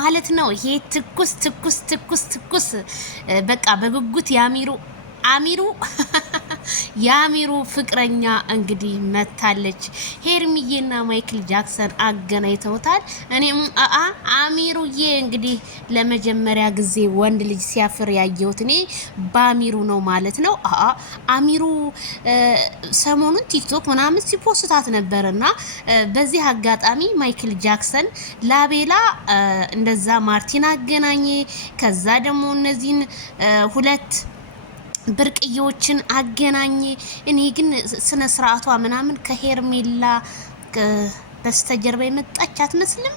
ማለት ነው። ይሄ ትኩስ ትኩስ ትኩስ ትኩስ በቃ በጉጉት አሚሩ የአሚሩ ፍቅረኛ እንግዲህ መታለች። ሄርሚዬና ማይክል ጃክሰን አገናኝተውታል። እኔም አሚሩዬ እንግዲህ ለመጀመሪያ ጊዜ ወንድ ልጅ ሲያፍር ያየሁት እኔ በአሚሩ ነው ማለት ነው። አሚሩ ሰሞኑን ቲክቶክ ምናምን ሲፖስታት ነበርና በዚህ አጋጣሚ ማይክል ጃክሰን ላቤላ እንደዛ ማርቲን አገናኘ። ከዛ ደግሞ እነዚህን ሁለት ብርቅዬዎችን አገናኝ። እኔ ግን ስነ ስርዓቷ ምናምን ከሄርሜላ በስተጀርባ የመጣች አትመስልም።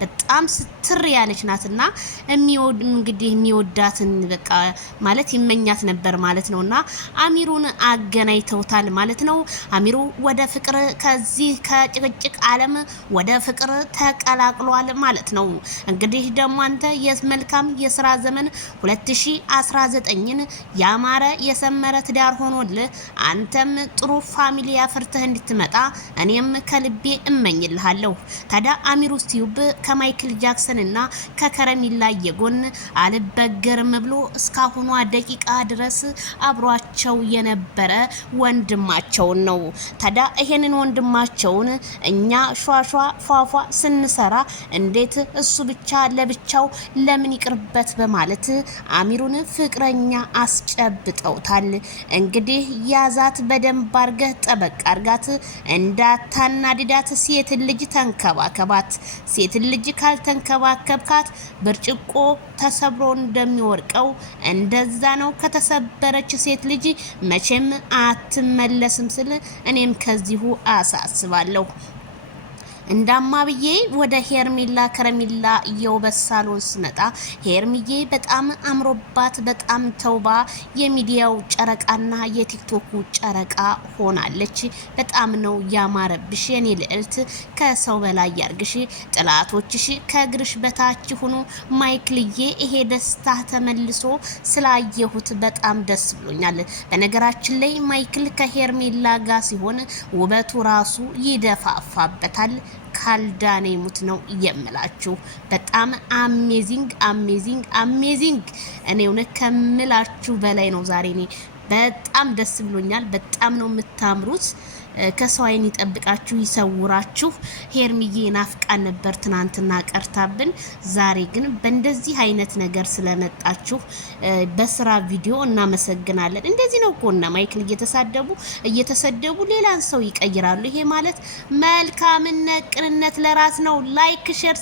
በጣም ስትር ያለች ናትና እንግዲህ የሚወዳትን በቃ ማለት ይመኛት ነበር ማለት ነውና አሚሩን አገናኝተውታል ማለት ነው። አሚሩ ወደ ፍቅር ከዚህ ከጭቅጭቅ ዓለም ወደ ፍቅር ተቀላቅሏል ማለት ነው። እንግዲህ ደግሞ አንተ የመልካም የስራ ዘመን 2019ን ያማረ የሰመረ ትዳር ሆኖልህ አንተም ጥሩ ፋሚሊ አፍርተህ እንድትመጣ እኔም ከልቤ እመኝልሃለሁ። ታዲያ አሚሩ ዩቲዩብ ከማይክል ጃክሰን እና ከከረሚላ የጎን አልበገርም ብሎ እስካሁኗ ደቂቃ ድረስ አብሯቸው የነበረ ወንድማቸውን ነው። ታዲያ ይሄንን ወንድማቸውን እኛ ሿሿ ፏፏ ስንሰራ እንዴት እሱ ብቻ ለብቻው ለምን ይቅርበት በማለት አሚሩን ፍቅረኛ አስጨብጠውታል። እንግዲህ ያዛት በደንብ አርገህ ጠበቅ አርጋት እንዳታናድዳት፣ ሴት ልጅ ተንከባከባት። ሴት ልጅ ካልተንከባከብካት ብርጭቆ ተሰብሮ እንደሚወርቀው እንደዛ ነው። ከተሰበረች ሴት ልጅ መቼም አትመለስም ስል እኔም ከዚሁ አሳስባለሁ። እንዳማ ብዬ ወደ ሄርሜላ ከረሚላ የውበት ሳሎን ስመጣ ሄርሚዬ በጣም አምሮባት በጣም ተውባ የሚዲያው ጨረቃና የቲክቶኩ ጨረቃ ሆናለች። በጣም ነው ያማረብሽ የኔ ልዕልት፣ ከሰው በላይ ያርግሽ፣ ጥላቶችሽ ከእግርሽ በታች ሆኖ። ማይክልዬ ይሄ ደስታ ተመልሶ ስላየሁት በጣም ደስ ብሎኛል። በነገራችን ላይ ማይክል ከሄርሜላ ጋር ሲሆን ውበቱ ራሱ ይደፋፋበታል። ካልዳኔ ሙት ነው የምላችሁ። በጣም አሜዚንግ አሜዚንግ አሜዚንግ። እኔው ከምላችሁ በላይ ነው ዛሬ እኔ በጣም ደስ ብሎኛል። በጣም ነው የምታምሩት። ከሰው አይን ይጠብቃችሁ ይሰውራችሁ። ሄርሚዬ ናፍቃን ነበር ትናንትና ቀርታብን። ዛሬ ግን በእንደዚህ አይነት ነገር ስለመጣችሁ በስራ ቪዲዮ እናመሰግናለን። እንደዚህ ነው እኮና ማይክል እየተሰደቡ ሌላን ሰው ይቀይራሉ። ይሄ ማለት መልካምነት ቅንነት ለራስ ነው። ላይክ ሼር